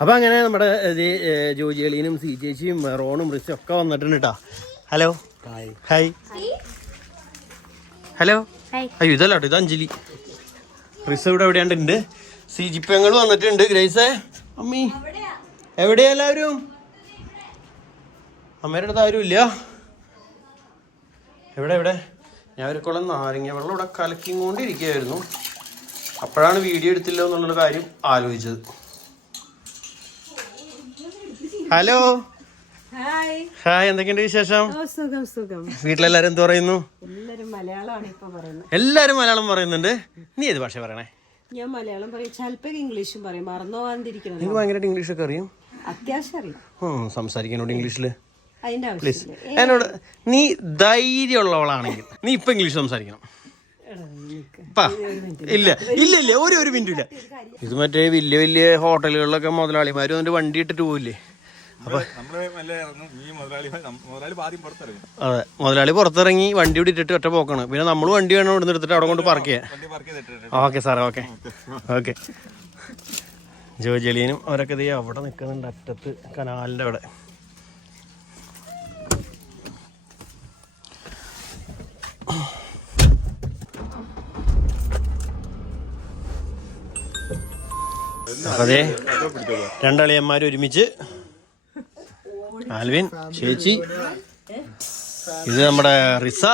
അപ്പൊ അങ്ങനെ നമ്മുടെ ജോജി അളിയനും സി ചേച്ചിയും റോണും റിസും ഒക്കെ വന്നിട്ടുണ്ട് കേട്ടോ ഹലോ. ഹായ്. ഹലോ. അയ്യോ ഇതല്ല കേട്ടോ ഇത് അഞ്ജലി. റിസ് ഇവിടെ എവിടെയാണ്ട് ഉണ്ട് സി ജി പെങ്ങൾ വന്നിട്ടുണ്ട് ഗ്രേസേ. അമ്മി. എവിടെയാ എല്ലാവരും? അമ്മയുടെ അടുത്ത് ആരും ഇല്ല? എവിടെ എവിടെ? ഞാൻ ഒരു കുളം നാരങ്ങ വെള്ളം ഇവിടെ കലക്കിക്കൊണ്ടിരിക്കുകയായിരുന്നു. അപ്പോഴാണ് വീഡിയോ എടുത്തില്ല എന്നുള്ള കാര്യം ആലോചിച്ചത്. ഹലോ ഹായ് എന്തൊക്കെയുണ്ട് വിശേഷം? ഓ സുഖം സുഖം. വീട്ടിലെല്ലാരും എന്ത് പറയുന്നു? എല്ലാരും മലയാളമാണ് ഇപ്പൊ പറയുന്നത്. എല്ലാരും മലയാളം പറയുന്നുണ്ട്. നീ ഏത് ഭാഷ പറയണേ? ഞാൻ മലയാളം പറയും. ചിലപ്പോൾ ഇംഗ്ലീഷും പറയും. മറന്നു പോകാതിരിക്കണം നിനക്ക് ഭയങ്കരമായിട്ട് ഇംഗ്ലീഷ് ഒക്കെ അറിയും? അത്യാവശ്യം അറിയാം. സംസാരിക്കാനോട് ഇംഗ്ലീഷിൽ അതിന്റെ ആവശ്യമില്ല. എന്നോട് നീ ധൈര്യമുള്ളവളാണെങ്കിൽ. നീ ഇപ്പൊ ഇംഗ്ലീഷ് സംസാരിക്കണം. ഇല്ല ഇല്ല ഇല്ല. ഒരു ഒരു മിനിറ്റ് ഇല്ല. ഇത് മറ്റേ വലിയ വലിയ ഹോട്ടലുകളിലൊക്കെ മുതലാളിമാർ വന്നിട്ട് വണ്ടി ഇട്ടിട്ട് പോവില്ലേ അതെ. മുതലാളി പുറത്തിറങ്ങി വണ്ടി ഇവിടെ ഇട്ടിട്ട് ഒറ്റ പോക്കാണ്. പിന്നെ നമ്മൾ വണ്ടി വേണം ഇവിടെ എടുത്തിട്ട് അവിടെ കൊണ്ട് പാർക്ക് ചെയ്യാം. ഓക്കെ സാറേ ഓക്കെ ഓക്കെ ജോജലിയനും അവരൊക്കെ ദേ അവിടെ നിൽക്കുന്നുണ്ട് അറ്റത്ത് കനാലിന്റെ അവിടെ. അതെ രണ്ടളിയന്മാർ ഒരുമിച്ച് ആൽവിൻ ചേച്ചി. ഇത് നമ്മുടെ റിസ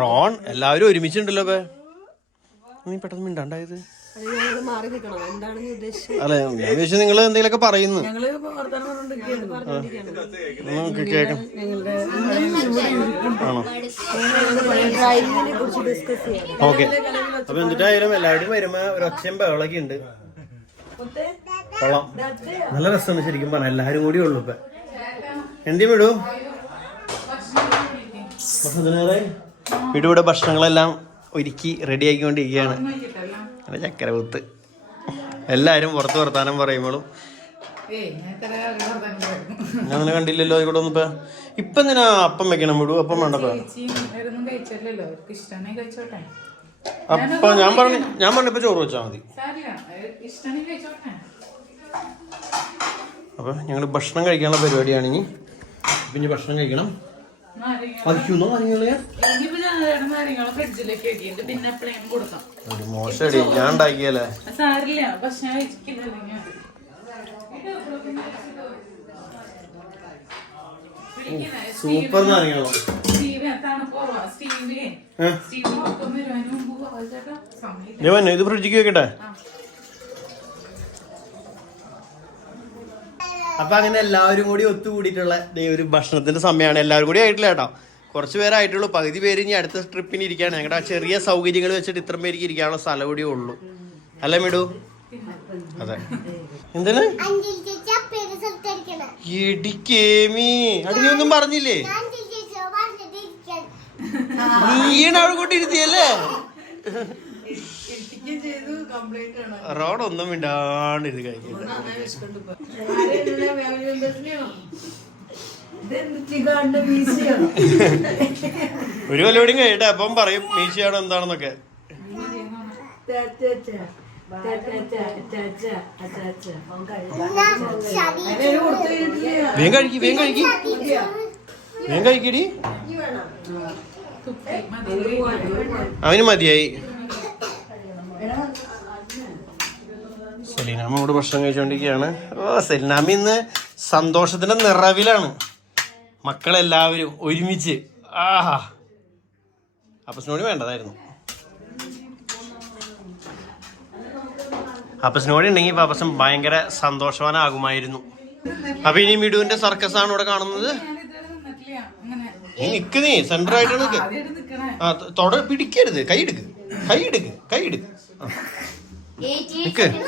റോൺ എല്ലാവരും ഒരുമിച്ചുണ്ടല്ലോ പേ നീ പെട്ടെന്ന് മിണ്ടാണ്ടായത് അല്ലെ ഞാൻ വിചാരിച്ചു നിങ്ങൾ എന്തെങ്കിലുമൊക്കെ പറയുന്നു. നമുക്ക് കേൾക്കാം ആണോ? ഓക്കെ. അപ്പൊ എന്നിട്ടായാലും എല്ലാവരും വരുമ്പോ ഒരു ഒച്ചയും ബഹളൊക്കെ ഉണ്ട്. കൊള്ളാം. നല്ല രസമാണ് ശരിക്കും പറഞ്ഞ എല്ലാരും കൂടി ഉള്ളു ഇപ്പൊ. എന്തി വിടൂ? വീട് ഇവിടെ ഭക്ഷണങ്ങളെല്ലാം ഒരുക്കി റെഡി ആക്കിക്കൊണ്ടിരിക്കുകയാണ് ചക്കര കുത്ത് എല്ലാരും പുറത്ത് വർത്താനം പറയുമ്പോഴും. അങ്ങനെ കണ്ടില്ലല്ലോ ഇവിടെ ഒന്നും ഇപ്പൊ എന്തിനാ അപ്പം വെക്കണം വിടൂ? അപ്പം വേണ്ടപ്പോ അപ്പൊ ഞാൻ പറഞ്ഞു ഞാൻ പറഞ്ഞപ്പോ ചോറ് വെച്ചാ മതി. അപ്പൊ ഞങ്ങൾ ഭക്ഷണം കഴിക്കാനുള്ള പരിപാടിയാണെങ്കിൽ പിന്നെ ഭക്ഷണം കഴിക്കണം. നാരങ്ങളെ കൊടുക്കാം. മോശടി. ഞാൻ ഉണ്ടാക്കിയല്ലേ? സൂപ്പർ നാരങ്ങളോ സ്റ്റീവ് ഫ്രിഡ്ജിക്ക് സ്റ്റീവ് അപ്പൊ അങ്ങനെ എല്ലാവരും കൂടി ഒത്തുകൂടിയിട്ടുള്ള ഒരു ഭക്ഷണത്തിന്റെ സമയമാണ്. എല്ലാവരും കൂടി ആയിട്ടില്ല കേട്ടോ. കുറച്ച് പേരായിട്ടുള്ളൂ പകുതി പേര് ഇനി അടുത്ത ട്രിപ്പിന് ഇരിക്കുകയാണ് ഞങ്ങളുടെ ആ ചെറിയ സൗകര്യങ്ങൾ വെച്ചിട്ട് ഇത്ര പേർക്ക് ഇരിക്കാനുള്ള സ്ഥലം കൂടി ഉള്ളൂ. അല്ലേ മിടു? അതെ. സ്ഥലത്തായിരിക്കണം ഇടിക്കേമി. നീ ഒന്നും പറഞ്ഞില്ലേ? നീയാണ് അവിടെ കൊണ്ട് ഇരുത്തിയല്ലേ റോഡ് ഒന്നും മിണ്ടാണ്ട് ഇത് കഴിക്കുന്നത് ഒരു കൊല്ലം കഴിയട്ടെ അപ്പം പറയും മീശയാണ് എന്താണെന്നൊക്കെ. വേഗം കഴിക്കി വേഗം കഴിക്കി. വേഗം കഴിക്കടി. അവന് മതിയായി. സെലീനാമ ഇവിടെ ഭക്ഷണം കഴിച്ചുകൊണ്ടിരിക്കുകയാണ് ഓ സെലിനാമ ഇന്ന് സന്തോഷത്തിന്റെ നിറവിലാണ്. മക്കളെല്ലാവരും ഒരുമിച്ച്. ആഹാ. അപ്പസിനോട് വേണ്ടതായിരുന്നു. അപ്പസിനോട് ഉണ്ടെങ്കിൽ അപ്പസൻ ഭയങ്കര സന്തോഷവാനാകുമായിരുന്നു. അപ്പൊ ഇനി മിടുവിന്റെ സർക്കസ് ആണ് ഇവിടെ കാണുന്നത്. നീ നിക്ക് നീ സെന്റർ ആയിട്ട് നിക്ക്. ആ തൊട പിടിക്കരുത്. കൈ എടുക്ക്. കൈ എടുക്ക്. കൈ എടുക്ക്. നിക്ക്.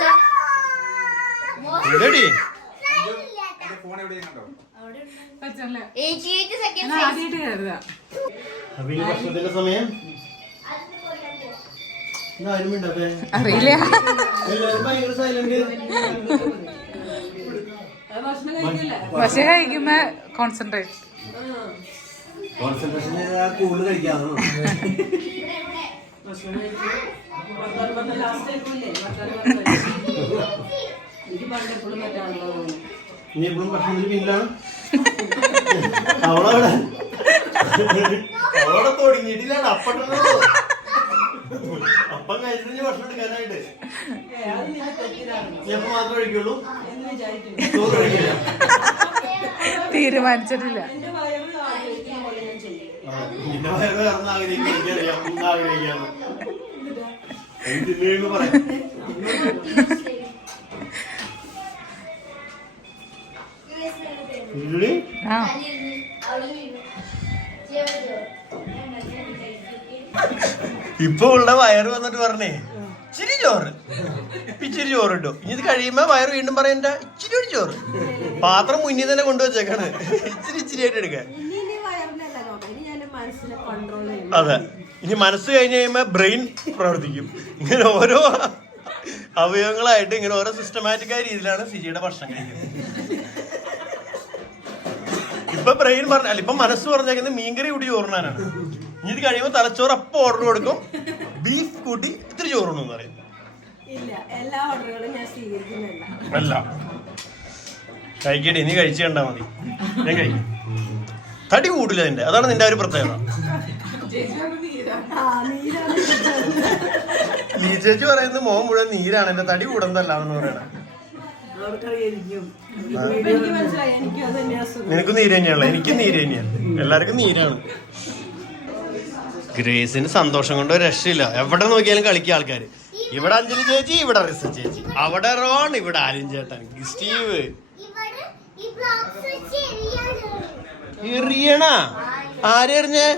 ഭക്ഷണത്തിന്റെ സമയം? അറിയില്ല. പക്ഷെ കഴിക്കുമ്പോ കോൺസെൻട്രേറ്റ് കോൺസെൻട്രേഷൻ കൂടുതൽ കഴിക്കാന്നാണോ? ലാസ്റ്റ് നീ എപ്പോഴും ഭക്ഷണത്തിന് പിന്നിലാണ് അവളവിടെ അവളവിടെ തുടങ്ങിയിട്ടില്ലാണ്. അപ്പം കഴിച്ചിട്ട് ഭക്ഷണം എടുക്കാനായിട്ട്. നീ മാത്രം കഴിക്കുള്ളൂ. തീരുമാനിച്ചിട്ടില്ല. വയറ് ഞാൻ നിന്റെ വയറ് ആഗ്രഹിക്കും എനിക്കറിയാം. ഒന്നും ആഗ്രഹിക്കാന്ന്. എനിക്ക് പറയാം. ഇപ്പൊ ഉള്ള വയറ് വന്നിട്ട് പറഞ്ഞേ ഇച്ചിരി ചോറ്. ഇച്ചിരി ചോറ് കിട്ടും ഇനി ഇത് കഴിയുമ്പോ വയറ് വീണ്ടും പറയണ്ട ഇച്ചിരി ഒരു ചോറ്. പാത്രം മുന്നിൽ തന്നെ കൊണ്ടുവച്ചേക്കാണ് ഇച്ചിരി ഇച്ചിരി ആയിട്ട് ചെയ്യും അതെ. ഇനി മനസ്സ് കഴിഞ്ഞ് കഴിയുമ്പോ ബ്രെയിൻ പ്രവർത്തിക്കും. ഇങ്ങനെ ഓരോ അവയവങ്ങളായിട്ട് ഇങ്ങനെ ഓരോ സിസ്റ്റമാറ്റിക് ആയ രീതിയിലാണ് സിജിയുടെ ഭക്ഷണം കഴിക്കുന്നത്. ഇപ്പൊ ബ്രെയിൻ പറഞ്ഞ അല്ല ഇപ്പൊ മനസ്സ് പറഞ്ഞേക്കുന്നത് മീൻകറി കൂടി ചോറിനാനാണ് ഇനി ഇത് കഴിയുമ്പോ തലച്ചോറ് അപ്പൊ ഓർഡർ കൊടുക്കും. ബീഫ് കൂട്ടി ഇത്തിരി പറയും. ഓർഡറുകളും ഞാൻ സ്വീകരിക്കുന്നില്ല. അല്ല. കഴിക്കട്ടെ ഇനി കഴിച്ചു കണ്ടാ മതി. ഞാൻ കഴിക്കും. തടി കൂടില്ല നിന്റെ. അതാണ് നിന്റെ ഒരു പ്രത്യേകത. ഈ ചേച്ചി പറയുന്നത് മോൻ മുഴുവൻ നീരാണ്. എന്റെ തടി കൂടുന്നതല്ലാന്ന് എന്ന് പറയണേ. നിനക്ക് നീര് തന്നെയാണല്ലോ. എനിക്ക് നീര് തന്നെയാണ്. എല്ലാവർക്കും നീരാണ്. ഗ്രേസിന് സന്തോഷം കൊണ്ട് ഒരു രക്ഷയില്ല. എവിടെ നോക്കിയാലും കളിക്കുക ആൾക്കാര്. ഇവിടെ അഞ്ജലി ചേച്ചി ഇവിടെ റിസ ചേച്ചി. അവിടെ റോൺ ഇവിടെ ആലിൻ ചേട്ടൻ. സ്റ്റീവ്. എറിയാണ്? ആരെറിഞ്ഞേ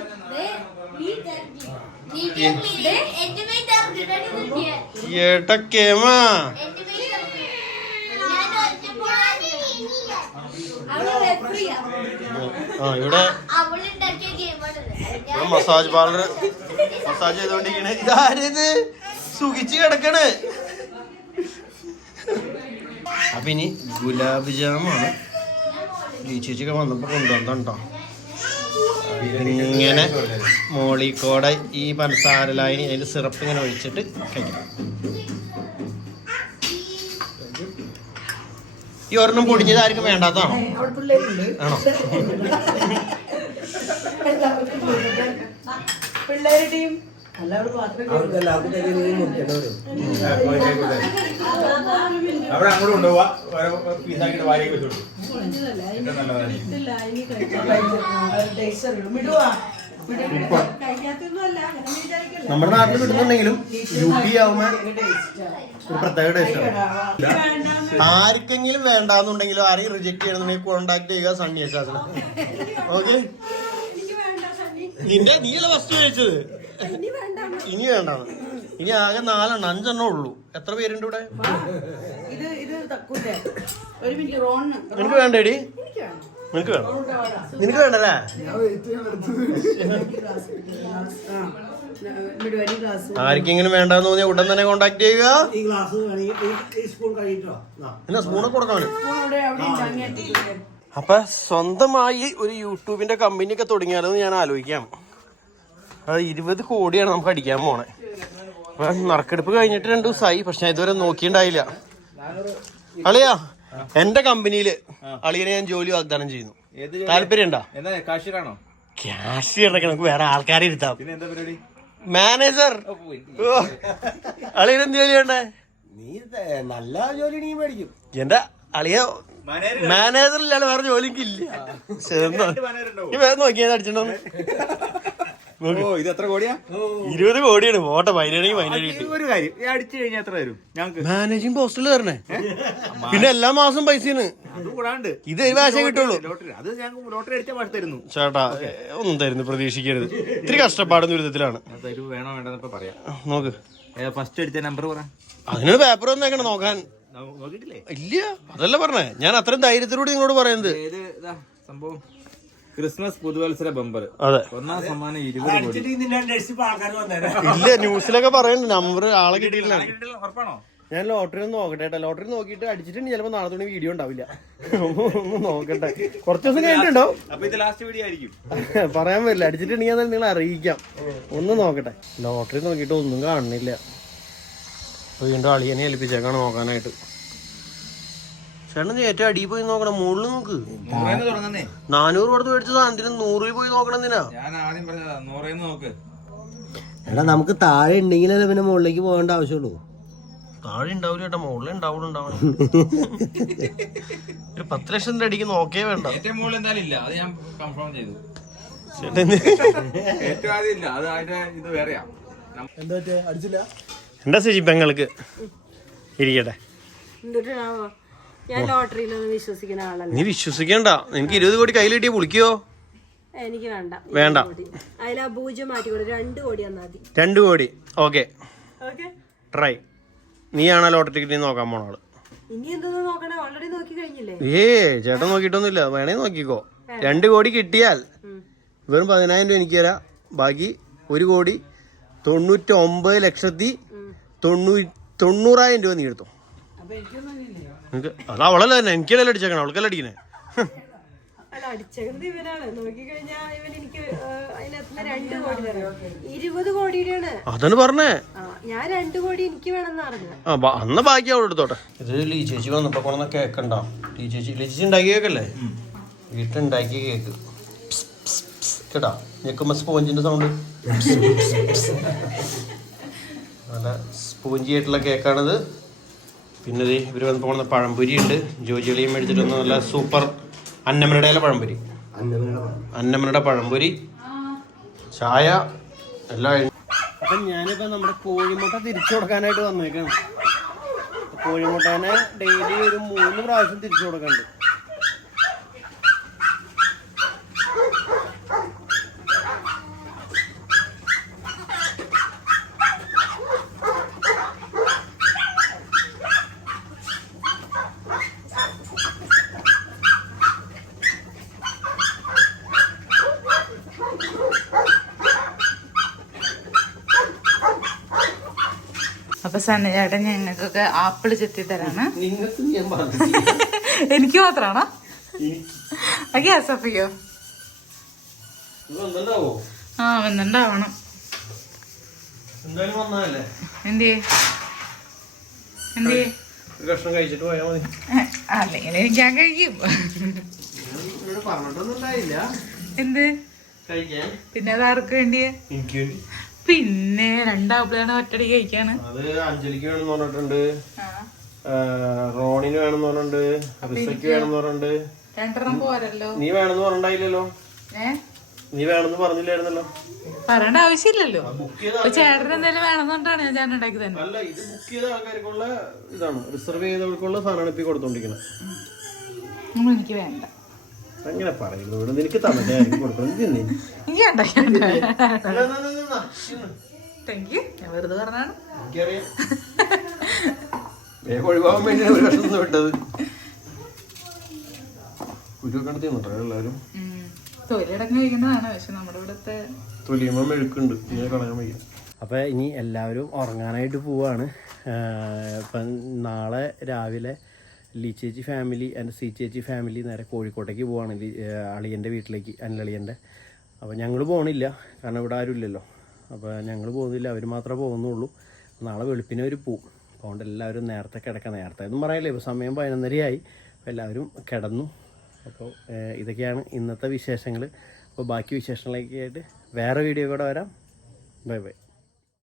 ഏട്ടക്കേമാ എന്റെ മേത്ത് ഞാൻ ഒറ്റ ആ. ഇവിടെ മസാജ് പാർലർ മസാജ് ചെയ്തോണ്ടിരിക്കണേ ഇതാരത്? സുഖിച്ച് കിടക്കണ്. അപ്പൊ ഇനി ഗുലാബ് ജാമാണ്. ചേച്ചിയൊക്കെ വന്നപ്പോ കൊണ്ടുവന്നോ ഇങ്ങനെ മോളിക്കോടെ ഈ പഞ്ചസാര ലൈനി അതിന്റെ സിറപ്പ് ഇങ്ങനെ ഒഴിച്ചിട്ട് കഴിക്കണം. ഈ ഒരെണ്ണം പൊടിഞ്ഞത് ആർക്കും വേണ്ടാത്തതാണോ ആണോ? പിള്ളേരുടെയും അവിടെ അങ്ങോട്ട് കൊണ്ടുപോവാ. പീസാക്കിട്ട് വാരിയൊക്കെ വെച്ചു കൊടുക്കും ഏറ്റവും നല്ലതായിരിക്കും. നമ്മുടെ നാട്ടിൽ കിട്ടുന്നുണ്ടെങ്കിലും യു പി ആവുമ്പോ ഒരു പ്രത്യേക ടേസ്റ്റാണ് ആർക്കെങ്കിലും വേണ്ടാന്നുണ്ടെങ്കിലും ആരെയും റിജക്ട് ചെയ്യണമെന്നുണ്ടെങ്കിൽ കോണ്ടാക്ട് ചെയ്യുക സണ്ണി അശാസന ഓക്കെ നിന്റെ നീയല്ല ഫസ്റ്റ് കഴിച്ചത് ഇനി വേണ്ട ഇനി വേണ്ടാണ് ഇനി ആകെ നാലെണ്ണം അഞ്ചെണ്ണം ഉള്ളൂ. എത്ര പേരുണ്ട് ഇവിടെ? എനിക്ക് വേണ്ടേടി. നിനക്ക് വേണം? നിനക്ക് വേണ്ടല്ലേ? ആർക്കെങ്കിലും വേണ്ടെന്ന് തോന്നിയ ഉടൻ തന്നെ കോണ്ടാക്ട് ചെയ്യുക. എന്നാ സ്പൂണൊക്കെ കൊടുക്കാൻ അപ്പൊ സ്വന്തമായി ഒരു യൂട്യൂബിന്റെ കമ്പനി ഒക്കെ തുടങ്ങിയാലെന്ന് ഞാൻ ആലോചിക്കാം. അത് ഇരുപത് കോടിയാണ് നമുക്ക് അടിക്കാൻ പോണേ. അപ്പൊ നറുക്കെടുപ്പ് കഴിഞ്ഞിട്ട് രണ്ടു ദിവസമായി പക്ഷെ ഇതുവരെ നോക്കിണ്ടായില്ല അളിയാ എന്റെ കമ്പനിയിൽ അളിയനെ ഞാൻ ജോലി വാഗ്ദാനം ചെയ്യുന്നു. ഏത് താല്പര്യം ഉണ്ടോ എന്താ കാശിയറാണോ ക്യാഷ് ഇടയ്ക്ക് നമുക്ക് വേറെ ആൾക്കാരെ ഇരുത്താം. മാനേജർ. അളിയൻ എന്ത് ജോലി വേണ്ടേ നീ നല്ല ജോലി നീ മേടിക്കും. എന്റെ അളിയ മാനേജർ. ഇല്ലാതെ വേറെ ജോലിക്ക് ഇല്ല. നോക്കിയാൽ അടിച്ചിട്ടുണ്ടോ ഓ ഇത് എത്ര കോടിയാ? ഇരുപത് കോടിയാണ്. ഓട്ട പതിനേഴ് പതിനേഴ് ഒരു കാര്യം ഈ അടിച്ചു കഴിഞ്ഞാൽ എത്ര വരും? ഞങ്ങൾക്ക്. മാനേജിങ് പോസ്റ്റിൽ തരണേ. പിന്നെ എല്ലാ മാസം പൈസ അത് കൂടാണ്ട്. ഇത് ഒരു പ്രാവശ്യം കിട്ടുള്ളൂ. ലോട്ടറി? അത് ഞങ്ങൾക്ക് ലോട്ടറി അടിച്ച പാട്ട് തരുന്നു. ചേട്ടാ ഒന്നും തരുന്നു പ്രതീക്ഷിക്കരുത്. ഇത്തിരി കഷ്ടപ്പാടുന്ന വിധത്തിലാണ് അത് തരൂ വേണോ വേണ്ടെന്നപ്പോ പറയാം. നോക്ക്. ഫസ്റ്റ് അടിച്ച നമ്പർ പറ. അതിനൊരു പേപ്പർ വന്നേക്കണം നോക്കാൻ. ഇല്ല അതല്ല പറഞ്ഞേ. ഞാൻ അത്രയും ധൈര്യത്തിലൂടെ നിങ്ങളോട് പറയുന്നത്. സംഭവം? ക്രിസ്മസ് പുതുവത്സര ബമ്പർ. അതെ. ഒന്നാം സമ്മാനം ഇരുപത് കോടി. ഇല്ല ന്യൂസിലൊക്കെ പറയുന്നുണ്ട് നമ്പർ ആളെ ഉറപ്പാണോ? ഞാൻ ലോട്ടറി ഒന്ന് നോക്കട്ടെ കേട്ടോ. ലോട്ടറി നോക്കിയിട്ട് അടിച്ചിട്ടുണ്ട് ചിലപ്പോൾ നാളെ തുണി വീഡിയോ ഉണ്ടാവില്ല. ഒന്ന് നോക്കട്ടെ. കുറച്ച് ദിവസം കഴിഞ്ഞിട്ടുണ്ടോ അപ്പൊ ഇത് ലാസ്റ്റ് വീഡിയോ ആയിരിക്കും. പറയാൻ പറ്റില്ല. അടിച്ചിട്ടുണ്ടെങ്കിൽ നിങ്ങൾ അറിയിക്കാം. ഒന്ന് നോക്കട്ടെ. ലോട്ടറി നോക്കിയിട്ട് ഒന്നും കാണുന്നില്ല. വീണ്ടും അളിയനെ ഏൽപ്പിച്ചേക്കാണ് നോക്കാനായിട്ട്. ചേട്ടൻ ഏറ്റവും അടിയിൽ പോയി നോക്കണം മുകളിൽ നോക്ക്. നാനൂറ് കൊടുത്ത് മേടിച്ച സാധനത്തിന് നൂറിൽ പോയി നോക്കണം എന്തിനാ? ഞാൻ ആദ്യം പറഞ്ഞതാ നൂറേന്ന് നോക്ക്. എടാ നമുക്ക് താഴെ ഉണ്ടെങ്കിലല്ലേ പിന്നെ മുകളിലേക്ക് പോകേണ്ട ആവശ്യമുള്ളൂ. താഴെ ഉണ്ടാവില്ല ചേട്ടാ മുകളിൽ ഉണ്ടാവുള്ളൂ ഉണ്ടാവണം ഒരു പത്ത് ലക്ഷത്തിന്റെ അടിക്ക് നോക്കേ വേണ്ട. ഏറ്റവും മുകളിൽ എന്തായാലും ഇല്ല അത് ഞാൻ കൺഫേം ചെയ്തു. എന്താ? അടിച്ചില്ല? എന്താ ചേച്ചി പെങ്ങൾക്ക് ഇരിക്കട്ടെ. ഞാൻ ലോട്ടറിയിലൊന്നും വിശ്വസിക്കുന്ന ആളല്ല. നീ വിശ്വസിക്കണ്ട. എനിക്ക് ഇരുപത് കോടി കയ്യിൽ കിട്ടിയ വിളിക്കോ? എനിക്ക് വേണ്ട. വേണ്ട. അതിൽ ആ പൂജ്യം മാറ്റിക്കൂടെ രണ്ട് കോടി തന്നാ മതി. രണ്ട് കോടി. ഓക്കെ. Try try. നീയാണോ ലോട്ടറി ടിക്കറ്റ് നോക്കാൻ പോണ ആൾ ഇനി എന്തോന്ന് നോക്കണേ. ഓൾറെഡി നോക്കി കഴിഞ്ഞില്ലേ? ഏ ചേട്ടൻ നോക്കിയിട്ടൊന്നുമില്ല. വേണേ നോക്കിക്കോ. രണ്ട് കോടി കിട്ടിയാൽ വെറും പതിനായിരം രൂപ എനിക്ക് തരാം. ബാക്കി ഒരു കോടി തൊണ്ണൂറ്റി ഒമ്പത് ലക്ഷത്തി തൊണ്ണൂ തൊണ്ണൂറായിരം രൂപ നീ എടുത്തോ. നിനക്ക് അത് അവളല്ല തന്നെ എനിക്കല്ലേ അടിച്ചേക്കണം അവൾക്കല്ല അടിക്കണേ. അല്ല ഇവനാണ്. ഇവൻ എനിക്ക് അതിനകത്ത് രണ്ട് കോടി തരാം. ഇരുപത് കോടിയുടെയാണ്. അതാണ് പറഞ്ഞേ. ഞാൻ രണ്ട് കോടി എനിക്ക് വേണമെന്ന് പറഞ്ഞു ആ ബാ- അന്ന് ബാക്കി അവൾ എടുത്തോട്ടെ ഇത് ലീ ചേച്ചി വന്നപ്പോ കൊണ്ടുവന്ന കേക്ക് ഉണ്ടാവും ലീ ചേച്ചി ലീ ചേച്ചി ഉണ്ടാക്കിയ കേക്കല്ലേ? വീട്ടിലുണ്ടാക്കിയ കേക്ക്. പ്സ്, പ്സ്, പ്സ്. കേട്ടാ? ഞെക്കുമ്പോ സ്പോഞ്ചിന്റെ സൗണ്ട് നല്ല സ്പോഞ്ചി ആയിട്ടുള്ള കേക്കാണിത്. പിന്നെ ഇത് ഇവർ വന്ന് പോകുന്ന പഴംപൊരി ഉണ്ട്. ജോജിളിയും മേടിച്ചിട്ട് വന്ന നല്ല സൂപ്പർ അന്നമനയുടെ പഴംപൊരി? അന്നമനയുടെ പഴംപൊരി. ചായ എല്ലാം അപ്പൊ ഞാനിപ്പോ നമ്മുടെ കോഴിമുട്ട തിരിച്ചു കൊടുക്കാനായിട്ട് വന്നേക്കാണ്. കോഴിമുട്ടേനെ ഡെയിലി ഒരു മൂന്ന് പ്രാവശ്യം തിരിച്ചു കൊടുക്കണ്ട് അപ്പൊ സണ്ണി ചേട്ടൻ ഞങ്ങൾക്കൊക്കെ ആപ്പിൾ ചെത്തി തരാണ് എനിക്ക് മാത്രാണോ ഓക്കെ വന്നിട്ടുണ്ടാവോ ആ വന്നിണ്ടാവണം എന്തേ? എന്തേ? കഴിച്ചിട്ട് മതി. അല്ലെങ്കിൽ എനിക്ക് ഞാൻ കഴിക്കും പറഞ്ഞിട്ടൊന്നും ഉണ്ടായില്ല. എന്ത്? കഴിക്കാൻ. പിന്നെ അത് ആർക്ക് വേണ്ടിയ? എനിക്ക് വേണ്ടി. പിന്നെ രണ്ടാപ്പിളാണ് ഒറ്റടി കഴിക്കാണ് അത് അഞ്ജലിക്ക് വേണമെന്ന് പറഞ്ഞിട്ടുണ്ട്. റോണിന് വേണമെന്ന് പറഞ്ഞിട്ടുണ്ട്. റിസയ്ക്ക് വേണമെന്ന് പറഞ്ഞിട്ടുണ്ട്. രണ്ടെണ്ണം പോരല്ലോ. നീ വേണമെന്ന് പറഞ്ഞിട്ടായില്ലല്ലോ നീ വേണമെന്ന് പറഞ്ഞില്ലായിരുന്നല്ലോ? പറയേണ്ട ആവശ്യമില്ലല്ലോ. ചേട്ടൻ എന്തെങ്കിലും വേണമെന്നുകൊണ്ടാണ് ഞാൻ ചേട്ടൻ ഉണ്ടാക്കി തന്നെ അല്ല ഇത് ബുക്ക് ചെയ്ത ആൾക്കാർക്കുള്ള ഇതാണ്. റിസർവ് ചെയ്തവർക്കുള്ള സാധനമാണ് ഇപ്പൊ കൊടുത്തോണ്ടിരിക്കുന്നത് എനിക്ക് വേണ്ട. അങ്ങനെ പറയുന്നു. നിനക്ക് തമിഴായിരിക്കും കൊടുക്കണം ഞാൻ വെറുതെ പറഞ്ഞാണ് എനിക്കറിയാം. വേഗം ഒഴിവാകാൻ വേണ്ടിയാണ് ഒരു കഷ്ണം വിട്ടത് തിന്നിട്ടോ എല്ലാവരും. തൊഴിലടങ്ങ് കഴിക്കുന്നതാണ്. പക്ഷെ നമ്മുടെ ഇവിടുത്തെ തൊലിയുമ്പോൾ മെഴുക്കുണ്ട്. ഇങ്ങനെ കളയാൻ വയ്യ. അപ്പോൾ ഇനി എല്ലാവരും ഉറങ്ങാനായിട്ട് പോവാണ്. ഇപ്പം നാളെ രാവിലെ ലീ ചേച്ചി ഫാമിലി ആൻഡ് സി ചേച്ചി ഫാമിലി നേരെ കോഴിക്കോട്ടേക്ക് പോവാണ്. അളിയന്റെ വീട്ടിലേക്ക് അനിലളിയന്റെ അപ്പോൾ ഞങ്ങൾ പോകണില്ല കാരണം ഇവിടെ ആരും ഇല്ലല്ലോ. അപ്പോൾ ഞങ്ങൾ പോകുന്നില്ല. അവർ മാത്രമേ പോകുന്നുള്ളൂ. നാളെ വെളുപ്പിനെ അവർ പോവും. അതുകൊണ്ട് എല്ലാവരും നേരത്തെ കിടക്കാം നേരത്തെ എന്നും പറയല്ലേ ഇപ്പോൾ സമയം പതിനൊന്നരയായി. അപ്പോൾ എല്ലാവരും കിടന്നു. അപ്പോൾ ഇതൊക്കെയാണ് ഇന്നത്തെ വിശേഷങ്ങൾ അപ്പോൾ ബാക്കി വിശേഷങ്ങളിലേക്കായിട്ട് വേറെ വീഡിയോ കൂടെ വരാം. Bye bye.